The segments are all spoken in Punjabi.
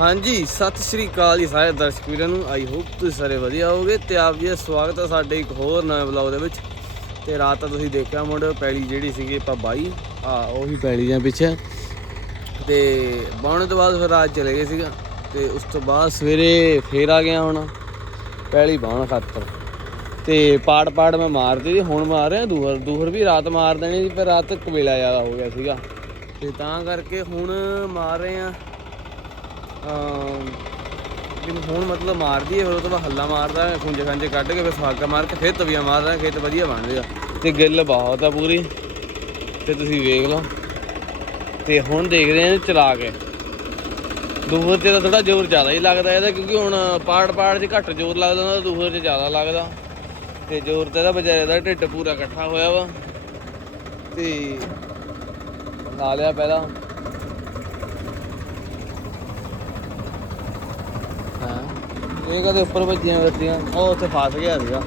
ਹਾਂਜੀ, ਸਤਿ ਸ਼੍ਰੀ ਅਕਾਲ ਜੀ ਸਾਰੇ ਦਰਸ਼ਕ ਵੀਰਾਂ ਨੂੰ। ਆਈ ਹੋਪ ਤੁਸੀਂ ਸਾਰੇ ਵਧੀਆ ਹੋਵੋਗੇ ਤੇ ਆਪ ਜੀ ਦਾ ਸਵਾਗਤ ਹੈ ਸਾਡੇ ਇੱਕ ਹੋਰ ਨਵੇਂ ਵਲੌਗ ਦੇ ਵਿੱਚ। ਤੇ ਰਾਤ ਤਾਂ ਤੁਸੀਂ ਦੇਖਿਆ ਮੁੰਡੇ ਪੈਲੀ ਜਿਹੜੀ ਸੀਗੀ ਆਪਾਂ ਬਾਈ, ਆ ਉਹੀ ਪੈਲੀ ਜਾਂ ਪਿੱਛੇ। ਤੇ ਬਾਉਣੇ ਤੋਂ ਬਾਅਦ ਫਿਰ ਰਾਤ ਚਲੇ ਗਏ ਸੀਗਾ। ਤੇ ਉਸ ਤੋਂ ਬਾਅਦ ਸਵੇਰੇ ਫੇਰ ਆ ਗਿਆ ਹੁਣ, ਪੈਲੀ ਬਾਉਣ ਖਾਤਰ। ਤੇ ਪਾੜ ਪਾੜ ਮੈਂ ਮਾਰਦੀ ਸੀ, ਹੁਣ ਮਾਰ ਰਿਹਾ, ਦੂਹਰ ਦੂਹਰ ਵੀ ਰਾਤ ਮਾਰ ਦੇਣੀ ਸੀ ਪਰ ਰਾਤ ਕਵੇਲਾ ਜ਼ਿਆਦਾ ਹੋ ਗਿਆ ਸੀਗਾ। ਤੇ ਤਾਂ ਕਰਕੇ ਹੁਣ ਮਾਰ ਰਹੇ ਆ। ਅਮ ਹੁਣ ਮਤਲਬ ਮਾਰਦੀ ਹੈ, ਫਿਰ ਉਹ ਤੋਂ ਬਾਅਦ ਹੱਲਾ ਮਾਰਦਾ ਹੈ, ਖੁੰਝੇ ਖੰਝੇ ਕੱਢ ਕੇ ਫਿਰ ਸਾਗਾ ਮਾਰ ਕੇ ਫਿਰ ਤਵੀਆਂ ਮਾਰਦਾ ਖੇਤ ਵਧੀਆ ਬਣ ਗਿਆ ਤੇ ਗਿੱਲ ਬਹੁਤ ਆ ਪੂਰੀ। ਤੇ ਤੁਸੀਂ ਵੇਖ ਲਓ। ਤੇ ਹੁਣ ਦੇਖਦੇ ਆਂ ਚਲਾ ਕੇ। ਦੂਹਰ ਤੇ ਤਾਂ ਥੋੜਾ ਜ਼ੋਰ ਜ਼ਿਆਦਾ ਹੀ ਲੱਗਦਾ ਇਹਦਾ, ਕਿਉਂਕਿ ਹੁਣ ਪਾੜ ਪਾੜ 'ਚ ਘੱਟ ਜ਼ੋਰ ਲੱਗਦਾ ਹੁੰਦਾ ਦੂਹਰ 'ਚ ਜ਼ਿਆਦਾ ਲੱਗਦਾ। ਤੇ ਜ਼ੋਰ ਤੇ ਇਹਦਾ ਵਿਚਾਰੇ ਦਾ ਢਿੱਡ ਪੂਰਾ ਇਕੱਠਾ ਹੋਇਆ ਵਾ। ਤੇ ਲਾ ਲਿਆ ਪਹਿਲਾਂ ਇਹ ਕਦੇ ਉੱਪਰ ਵੱਜੀਆਂ ਵੱਜੀਆਂ ਉਹ ਉੱਥੇ ਫਸ ਗਿਆ ਸੀਗਾ।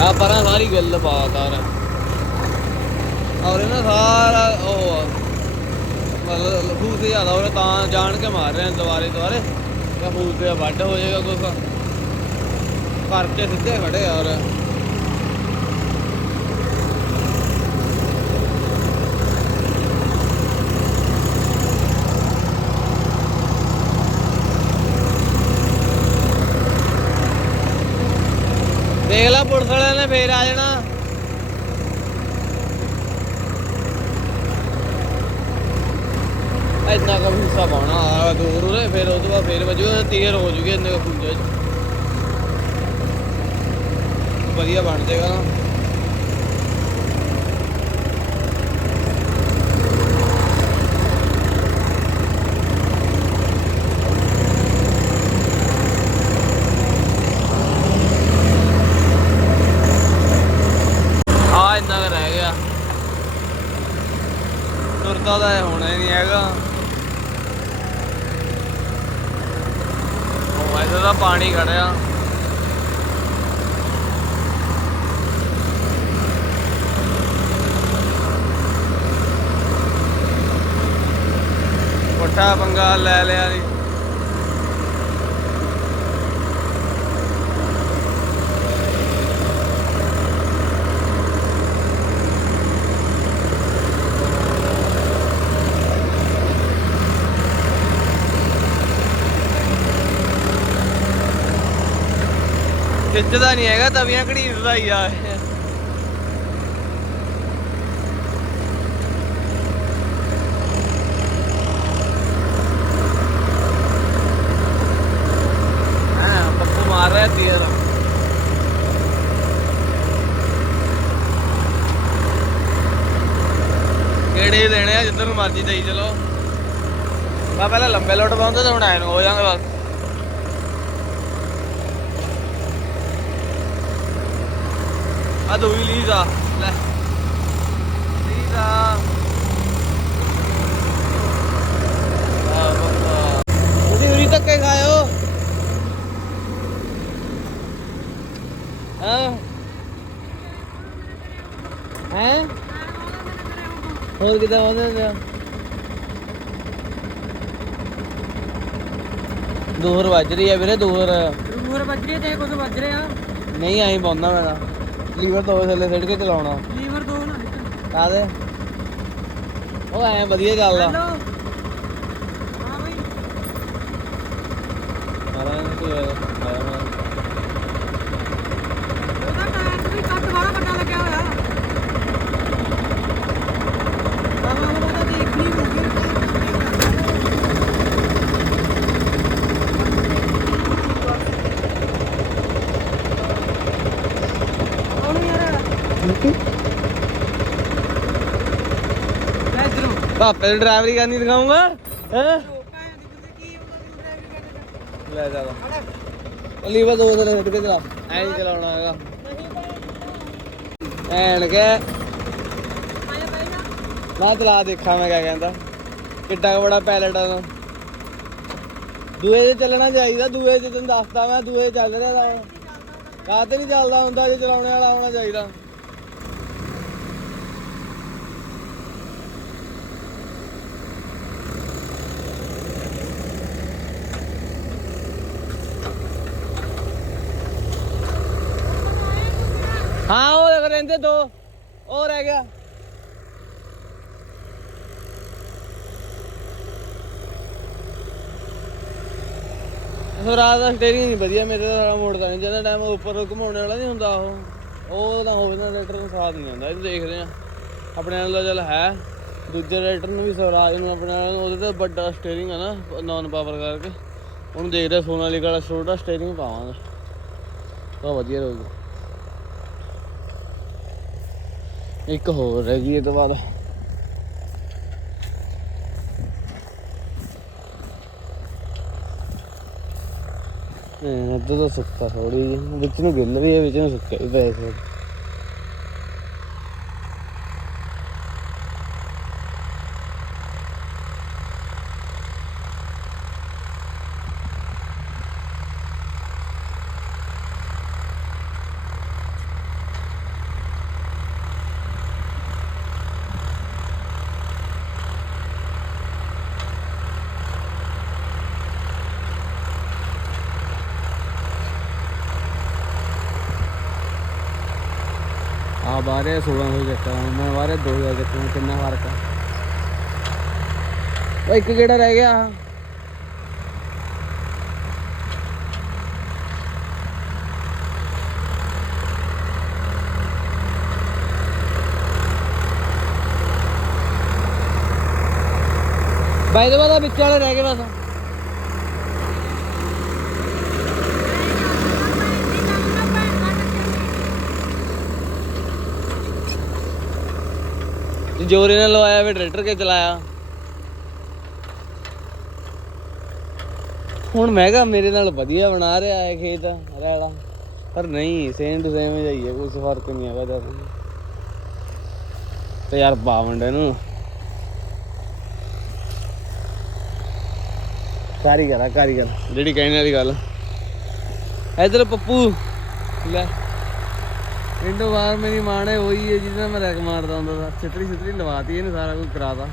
ਆ ਪਰਾਂ ਸਾਰੀ ਗੱਲ ਪਾਤਾਰ ਔਰ ਇਹਨਾਂ ਸਾਰਾ ਉਹ ਆ, ਮਤਲਬ ਫੂਸ ਜ਼ਿਆਦਾ ਉਹਨੇ ਤਾਂ ਜਾਣ ਕੇ ਮਾਰ ਰਹੇ ਨੇ ਦੁਬਾਰੇ ਦੁਬਾਰੇ ਤਾਂ ਫੂਸ ਤੇ ਵੱਡ ਹੋ ਜਾਏਗਾ ਕੁਛ। ਕਰਕੇ ਸਿੱਧੇ ਖੜੇ ਆ ਦੇਖ ਲੈ ਪੁਲਿਸ ਵਾਲਿਆਂ ਨੇ ਫੇਰ ਆ ਜਾਣਾ। ਇੰਨਾ ਕੁ ਹਿੱਸਾ ਪਾਉਣਾ ਦੂਰ ਉਰੇ, ਫਿਰ ਉਹ ਤੋਂ ਬਾਅਦ ਫੇਰ ਵਜੂ, ਤੀਰ ਹੋ ਜੂਗੇ ਇੰਨੇ ਕੁ ਖੁੰਝੇ ਚ। ਵਧੀਆ ਬਣ ਜਾਏਗਾ ਨਾ। ਆ ਰਹਿ ਗਿਆ। ਤੁਰਦਾ ਤਾਂ ਇਹ ਹੋਣਾ ਹੀ ਨਹੀਂ ਹੈਗਾ। ਉਹ ਇਹਦਾ ਤਾਂ ਪਾਣੀ ਖੜਿਆ ਵੱਡਾ ਪੰਗਾ ਲੈ ਲਿਆ ਜੀ। ਖਿੱਚਦਾ ਨਹੀਂ ਹੈਗਾ ਤਵੀਆਂ ਘੜੀਸਦਾ ਹੀ ਆ ਇਹ। ਹਾਂ ਪੱਪੂ ਮਾਰ ਰਿਹਾ ਤੀਰ ਕਿਹੜੇ ਦੇਣੇ ਆ, ਜਿੱਧਰ ਨੂੰ ਮਰਜ਼ੀ ਦੇਈ ਚਲੋ। ਮੈਂ ਪਹਿਲਾਂ ਲੰਬੇ ਲੋਟ ਪਾਉਂਦਾ ਤਾਂ ਹੁਣ ਐਨ ਹੋ ਜਾਾਂਗੇ ਬਸ। ਆ ਦੋਈ ਲੀਜ਼ਾ ਲੈ। ਲੀਜ਼ਾ ਆ। ਬੱਬਾ ਉਰੀ ਧੱਕੇ ਖਾਇਓ। ਹਾਂ? ਹੈ? ਹੋਰ ਕਿਦਾਂ ਆਉਂਦੇ ਹੁੰਦੇ ਆ? ਦੋਹਰ ਵੱਜ ਰਹੀ ਆ ਵੀਰੇ ਦੋਹਰ ਰੂਰ ਵੱਜ ਰਹੀ ਤੇ ਕੁਝ ਵੱਜ ਰਿਹਾ ਨਹੀਂ ਆਈ ਪਾਉਂਦਾ ਮੈਂ ਤਾਂ। ਲੀਵਰ ਤੋਂ ਥੱਲੇ ਸਿੱਟ ਕੇ ਚਲਾਉਣਾ। ਲੀਵਰ ਦੋ ਨਾ। ਕਾਦੇ ਉਹ ਐ ਵਧੀਆ ਚੱਲਦਾ ਹੈਲੋ। ਹਾਂ ਬਈ। ਮਾਰਾ ਇਹਨੂੰ ਕੋਈ ਆਇਆ ਮੈਂ ਉਹਦਾ ਟਾਇਰ ਵੀ ਕੱਟ ਬੜਾ ਵੱਡਾ ਲੱਗਿਆ ਹੋਇਆ ਬਾਬਾ ਉਹ ਤਾਂ ਦੇਖਣੀ ਹੋਊਗੀ ਉਹਨੂੰ ਯਾਰ ਇਧਰੋਂ। ਪਾਪੇ ਦੀ ਡਰਾਈਵਰੀ ਕਰਨੀ ਦਿਖਾਉਂਗਾ ਹੈ? ਲੈ ਜਾ ਹਣਾ ਲੀਵਰ ਦੋ ਥੱਲੇ ਸਿੱਟ ਕੇ ਚਲਾ। ਐ ਨਹੀਂ ਚਲਾਉਣਾ ਹੈਗਾ। ਐਨ ਕੇ। ਨਾ ਚਲਾ ਦੇਖਾਂ ਮੈਂ ਕਿਆ ਕਹਿੰਦਾ। ਕਿੱਡਾ ਬੜਾ ਪੈਲਟ ਆ ਦੂਏ 'ਚ ਚੱਲਣਾ ਚਾਹੀਦਾ ਦੂਏ 'ਚ ਤੈਨੂੰ ਦੱਸਦਾ ਮੈਂ ਦੂਏ ਚੱਲ ਰਿਹਾ ਦਾ ਕਾਹਤੇ ਨਹੀਂ ਚੱਲਦਾ ਹੁੰਦਾ ਜੇ ਚਲਾਉਣੇ ਵਾਲਾ ਹੋਣਾ ਚਾਹੀਦਾ ਹਾਂ ਉਹ ਦੇਖ ਰਹਿੰਦੇ ਦੋ, ਉਹ ਰਹਿ ਗਿਆ। ਸਵਰਾਜ ਦਾ ਸਟੀਅਰਿੰਗ ਨਹੀਂ ਵਧੀਆ, ਮੇਰੇ ਦਾ ਮੋੜਦਾ ਨਹੀਂ ਜਦੋਂ ਟਾਈਮ ਉੱਪਰ ਘੁਮਾਉਣੇ ਵਾਲਾ ਨਹੀਂ ਹੁੰਦਾ ਉਹ। ਉਹ ਤਾਂ ਹੋਵੇ ਨਾ ਰੇਟਰ ਨੂੰ ਸਾਥ ਨਹੀਂ ਆਉਂਦਾ ਇਹ ਦੇਖਦੇ ਆ। ਆਪਣੇ ਨਾਲ ਤਾਂ ਚੱਲ ਹੈ, ਦੂਜੇ ਰੇਟਰ ਨੂੰ ਵੀ ਸਵਰਾਜ ਨੂੰ ਆਪਣੇ ਨਾਲ ਉਹਦੇ ਤੇ ਵੱਡਾ ਸਟੀਅਰਿੰਗ ਆ ਨਾ ਨਾਨ ਪਾਵਰ ਕਰਕੇ। ਉਹਨੂੰ ਦੇਖਦੇ ਸੋਨਾਲੀਕਾ ਵਾਲਾ ਛੋਟਾ ਸਟੀਅਰਿੰਗ ਪਾਵਾਂਗੇ। ਤਾਂ ਵਧੀਆ ਰਹੂਗਾ। ਇੱਕ ਹੋਰ ਰਹਿ ਗਈ ਇਹ ਤੋਂ ਬਾਅਦ ਇਹ ਅੱਧਾ ਤਾਂ ਸੁੱਕਾ ਥੋੜੀ ਜਿਹੀ, ਵਿੱਚ ਨੂੰ ਗਿੱਲ ਵੀ ਹੈ, ਵਿੱਚ ਨੂੰ ਸੁੱਕਾ ਵੀ ਪੈ ਥੋੜਾ ਬਾਹਰ ਬਾਰੇ 1600 ਚੱਕਾ ਮੈਂ ਬਾਰੇ 2000 ਚੱਕਾ ਕਿੰਨਾ ਫ਼ਰਕ ਆ? ਉਹ ਇੱਕ ਕਿਹੜਾ ਰਹਿ ਗਿਆ। ਬਾਈ ਦੇ ਬਾਅਦ ਵਿੱਚ ਵਾਲੇ ਰਹਿ ਗਏ ਬਸ। ਜੋਰੇ ਨਾਲ ਲਵਾਇਆ ਵੇ ਟਰੈਕਟਰ ਕੇ ਚਲਾਇਆ? ਹੁਣ ਮੈਂ ਕਿਹਾ ਮੇਰੇ ਨਾਲ ਵਧੀਆ ਬਣਾ ਰਿਹਾ ਹੈ ਖੇਤ ਰੈਲਾ ਪਰ ਨਹੀਂ ਸੇਮ ਟੂ ਸੇਮ ਹੀ ਹੈ ਕੋਈ ਫ਼ਰਕ ਨਹੀਂ ਹੈਗਾ ਜਦ ਤੇ ਯਾਰ ਪਾ ਮੁੰਡੇ ਨੂੰ। ਕਾਰੀਗਰ ਆ ਕਾਰੀਗਰ। ਜਿਹੜੀ ਕਹਿਣ ਵਾਲੀ ਗੱਲ। ਇਧਰ ਪੱਪੂ। ਲੈ। ਇੰਡੋ ਵਾਰ ਮੇਰੀ ਮਾਂ ਨੇ ਉਹੀ ਹੈ ਜਿਹਦੇ ਨਾਲ ਮੈਂ ਰੈਕ ਮਾਰਦਾ ਹੁੰਦਾ ਸੀ। ਛਤਰੀ ਛਤਰੀ ਲਵਾਤੀ, ਇਹਨੇ ਸਾਰਾ ਕੁਝ ਕਰਾਤਾ।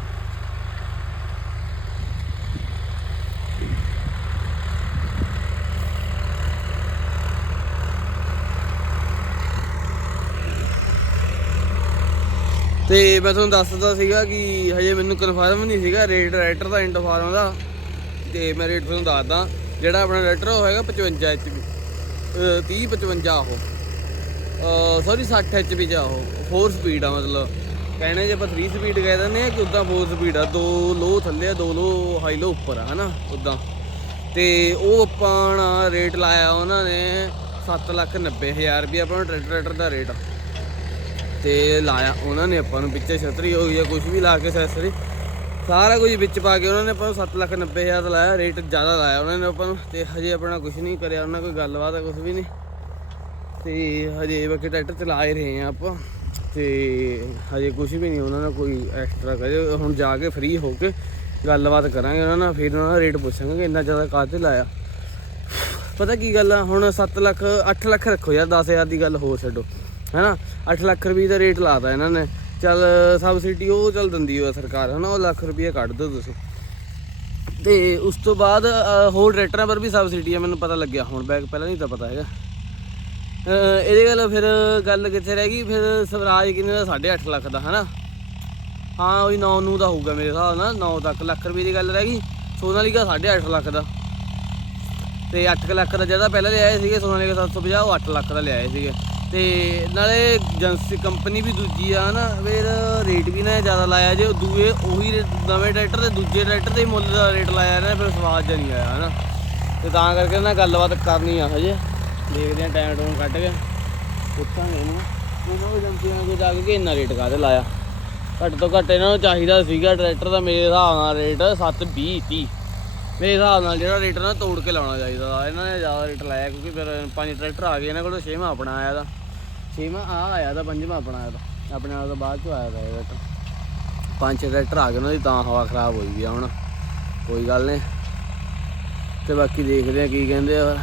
ਤੇ ਮੈਂ ਤੁਹਾਨੂੰ ਦੱਸਦਾ ਸੀਗਾ ਕਿ ਹਜੇ ਮੈਨੂੰ ਕਨਫਰਮ ਨਹੀਂ ਸੀਗਾ ਰੇਟ ਰਾਈਟਰ ਦਾ ਇੰਡੋ ਫਾਰਮ ਦਾ। ਤੇ ਮੈਂ ਰੇਟ ਤੁਹਾਨੂੰ ਦੱਸਦਾ, ਜਿਹੜਾ ਆਪਣਾ ਰਾਈਟਰ ਉਹ ਹੈਗਾ 55 ਐਚਪੀ 30 55 ਉਹ। ਸੌਰੀ 60 ਐਚਪੀ ਚ ਆ ਉਹ 4 ਸਪੀਡ ਆ ਮਤਲਬ। ਕਹਿਣੇ ਜੇ ਆਪਾਂ 3 ਸਪੀਡ ਕਹਿ ਦਿੰਦੇ ਆ ਕਿ ਉਦਾਂ 4 ਸਪੀਡ ਆ, ਦੋ ਲੋ ਥੱਲੇ ਆ, ਦੋ ਲੋ ਹਾਈ ਲੋ ਉੱਪਰ ਆ, ਹਨਾ, ਉਦਾਂ। ਤੇ ਉਹ ਆਪਣਾ ਰੇਟ ਲਾਇਆ ਉਹਨਾਂ ਨੇ 7 ਲੱਖ 90 ਹਜ਼ਾਰ ਰੁਪਏ ਆਪਾਂ ਟਰੈਕਟਰ ਟਰੈਕਟਰ ਦਾ ਰੇਟ ਤੇ ਲਾਇਆ ਉਹਨਾਂ ਨੇ ਆਪਾਂ ਨੂੰ, ਪਿੱਛੇ ਛਤਰੀ ਹੋ ਗਈ ਆ ਕੁਝ ਵੀ ਲਾ ਕੇ ਸੈਸਰੀ ਸਾਰਾ ਕੁਝ ਵਿੱਚ ਪਾ ਕੇ ਉਹਨਾਂ ਨੇ ਆਪਾਂ ਨੂੰ 7 ਲੱਖ 90 ਹਜ਼ਾਰ ਦਾ ਲਾਇਆ ਰੇਟ ਜ਼ਿਆਦਾ ਲਾਇਆ ਉਹਨਾਂ ਨੇ ਆਪਾਂ ਨੂੰ। ਤੇ ਹਜੇ ਆਪਣਾ ਕੁਝ ਨਹੀਂ ਕਰਿਆ, ਉਹਨਾਂ ਕੋਈ ਗੱਲਬਾਤ ਕੁਝ ਵੀ ਨਹੀਂ। ਤੇ ਹਜੇ ਬਾਕੀ ਟਰੈਕਟਰ ਚਲਾ ਹੀ ਰਹੇ ਆ ਆਪਾਂ। ਤੇ ਹਜੇ ਕੁਝ ਵੀ ਨਹੀਂ, ਉਹਨਾਂ ਨਾਲ ਕੋਈ ਐਕਸਟਰਾ ਕਰੇ ਹੁਣ ਜਾ ਕੇ ਫ੍ਰੀ ਹੋ ਕੇ ਗੱਲਬਾਤ ਕਰਾਂਗੇ ਉਹਨਾਂ ਨਾਲ, ਫਿਰ ਉਹਨਾਂ ਦਾ ਰੇਟ ਪੁੱਛਾਂਗੇ ਕਿ ਇੰਨਾ ਜ਼ਿਆਦਾ ਕਾਹਤੇ ਲਾਇਆ। ਪਤਾ ਕੀ ਗੱਲ ਆ, ਹੁਣ 7 ਲੱਖ 8 ਲੱਖ ਰੱਖੋ ਯਾਰ 10000 ਦੀ ਗੱਲ ਹੋਰ ਛੱਡੋ, ਹੈਨਾ? 8 ਲੱਖ ਰੁਪਏ ਦਾ ਰੇਟ ਲਾਤਾ ਇਹਨਾਂ ਨੇ। ਚੱਲ ਸਬਸਿਡੀ ਉਹ ਚੱਲ ਦਿੰਦੀ ਹੋਆ ਸਰਕਾਰ, ਹਨਾ? ਉਹ ਲੱਖ ਰੁਪਏ ਕੱਢ ਦਿਓ ਤੁਸੀਂ। ਤੇ ਉਸ ਤੋਂ ਬਾਅਦ ਹੋਰ ਟਰੈਕਟਰਾਂ ਪਰ ਵੀ ਸਬਸਿਡੀ ਆ, ਮੈਨੂੰ ਪਤਾ ਲੱਗਿਆ, ਹੁਣ ਬੈਗ ਪਹਿਲਾਂ ਨਹੀਂ ਤਾਂ ਪਤਾ ਹੈਗਾ। ਇਹਦੇ ਗੱਲ ਫਿਰ ਗੱਲ ਕਿੱਥੇ ਰਹਿ ਗਈ? ਫਿਰ ਸਵਰਾਜ ਕਿੰਨੇ ਦਾ? 8.5 ਲੱਖ ਦਾ, ਹਨਾ? ਹਾਂ, ਉਹੀ 9 ਨੂੰ ਦਾ ਹੋਊਗਾ ਮੇਰੇ ਹਿਸਾਬ ਨਾਲ 9 ਤੱਕ ਲੱਖ ਰੁਪਏ ਦੀ ਗੱਲ ਰਹਿ ਗਈ। ਸੋਨਾਲੀਕਾ 8.5 ਲੱਖ ਦਾ। ਤੇ 8 ਲੱਖ ਦਾ ਜਿਹੜਾ ਪਹਿਲਾਂ ਲਿਆਏ ਸੀਗੇ, ਸੋਨਾਲੀਕਾ 750 ਉਹ 8 ਲੱਖ ਦਾ ਲਿਆਏ ਸੀਗੇ। ਤੇ ਨਾਲੇ ਏਜੰਸੀ ਕੰਪਨੀ ਵੀ ਦੂਜੀ ਆ ਨਾ ਫਿਰ ਰੇਟ ਵੀ ਨਾ ਜ਼ਿਆਦਾ ਲਾਇਆ ਜੇ ਉਹ ਦੂਏ ਉਹੀ ਨਵੇਂ ਟਰੈਕਟਰ ਤੇ ਦੂਜੇ ਟਰੈਕਟਰ ਦੇ ਮੁੱਲ ਦਾ ਰੇਟ ਲਾਇਆ ਨਾ, ਫਿਰ ਸਵਾਦ ਜਿਹਾ ਨਹੀਂ ਆਇਆ, ਹਨਾ? ਤੇ ਤਾਂ ਕਰਕੇ ਨਾ ਗੱਲਬਾਤ ਕਰਨੀ ਆ ਹਜੇ। ਦੇਖਦੇ ਆ ਟਾਈਮ ਟੂਮ ਕੱਢ ਕੇ। ਪੁੱਛਾਂਗੇ ਇਹਨੂੰ। ਇਹਨਾਂ ਨੂੰ ਏਜੰਸੀਆਂ ਕੋਲ ਜਾ ਕੇ ਇੰਨਾ ਰੇਟ ਕਾਹਦੇ ਲਾਇਆ? ਘੱਟ ਤੋਂ ਘੱਟ ਇਹਨਾਂ ਨੂੰ ਚਾਹੀਦਾ ਸੀਗਾ ਟਰੈਕਟਰ ਦਾ ਮੇਰੇ ਹਿਸਾਬ ਨਾਲ ਰੇਟ 720 30 ਮੇਰੇ ਹਿਸਾਬ ਨਾਲ ਜਿਹੜਾ ਰੇਟ ਨਾ ਤੋੜ ਕੇ ਲਾਉਣਾ ਚਾਹੀਦਾ ਇਹਨਾਂ ਨੇ ਜ਼ਿਆਦਾ ਰੇਟ ਲਾਇਆ ਕਿਉਂਕਿ ਫਿਰ ਪੰਜ ਟਰੈਕਟਰ ਆ ਗਏ, ਇਹਨਾਂ ਕੋਲ ਛੇਵਾਂ ਆਪਣਾ ਆਇਆ ਦਾ ਛੇਵਾਂ ਆ ਆਇਆ ਦਾ ਪੰਜਵਾਂ ਆਪਣਾ ਆਇਆ ਦਾ ਆਪਣੇ ਨਾਲ ਤਾਂ ਬਾਅਦ ਚ ਆਇਆ ਦਾ ਇਹ ਰੇਟ ਪੰਜ ਛੇ ਟਰੈਕਟਰ ਆ ਗਏ ਉਹਨਾਂ ਦੀ, ਤਾਂ ਹਵਾ ਖਰਾਬ ਹੋਈ ਵੀ ਆ ਹੁਣ। ਕੋਈ ਗੱਲ ਨਹੀਂ। ਤੇ ਬਾਕੀ ਦੇਖਦੇ ਆ ਕੀ ਕਹਿੰਦੇ ਆ।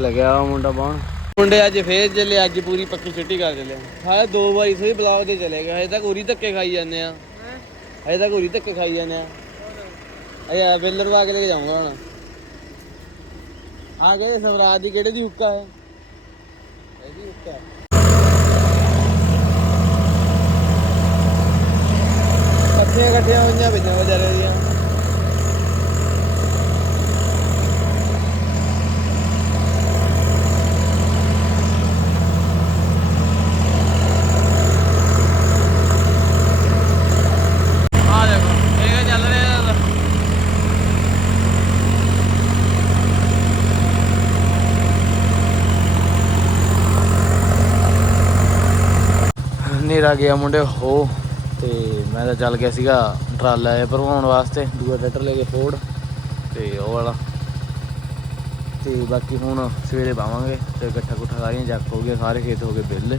ਲੱਗਿਆ ਵਾ ਮੁੰਡਾ ਬਾਹਣ। ਮੁੰਡੇ ਅੱਜ ਫੇਰ ਚੱਲੇ, ਅੱਜ ਪੂਰੀ ਪੱਕੀ ਛੁੱਟੀ ਕਰ ਚੱਲੇ। ਹਾਂ ਦੋ ਵਾਰੀ ਸਹੀ ਬਲੌਗ ਦੇ ਚਲੇ ਗਏ। ਹਜੇ ਤੱਕ ਉਰੀ ਧੱਕੇ ਖਾਈ ਜਾਂਦੇ ਆ। ਹਜੇ ਤੱਕ ਉਰੀ ਧੱਕੇ ਖਾਈ ਜਾਂਦੇ ਆ। ਅਜਾ ਬੇਲਰ ਵਾ ਕੇ ਲੈ ਕੇ ਜਾਊਂਗਾ ਹੁਣ। ਆ ਗਏ ਸਵਰਾਜ ਦੀ ਕਿਹੜੇ ਦੀ ਹੁੱਕਾ ਹੈ? ਇਹਦੀ ਹੁੱਕਾ ਇਕੱਠੀਆਂ ਇਕੱਠੀਆਂ ਹੋਈਆਂ ਪਈਆਂ ਵਿਚਾਰੇ ਦੀਆਂ ਆ ਦੇਖੋ ਇਹ ਚੱਲ ਰਿਹਾ ਇਹਦਾ ਹਨੇਰਾ ਗਿਆ ਮੁੰਡੇ, ਹੋ। ਤੇ ਮੈਂ ਤਾਂ ਚੱਲ ਗਿਆ ਸੀਗਾ ਟਰਾਲਾ ਇਹ ਭਰਵਾਉਣ ਵਾਸਤੇ, ਦੂਆ ਟਰੈਕਟਰ ਲੈ ਕੇ ਫੋੜ ਤੇ ਉਹ ਵਾਲਾ। ਤੇ ਬਾਕੀ ਹੁਣ ਸਵੇਰੇ ਪਾਵਾਂਗੇ ਤੇ ਇਕੱਠਾ ਕੁੱਠਾ ਸਾਰੀਆਂ ਜੱਕ ਹੋ ਗਏ ਸਾਰੇ ਖੇਤ ਹੋ ਗਏ ਬਿੱਲ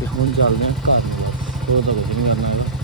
ਤੇ ਹੁਣ ਚੱਲਦੇ ਹਾਂ ਘਰ ਨੂੰ ਬਸ। ਹੋਰ ਤਾਂ ਕੁਝ ਨਹੀਂ ਕਰਨਾ ਹੈਗਾ।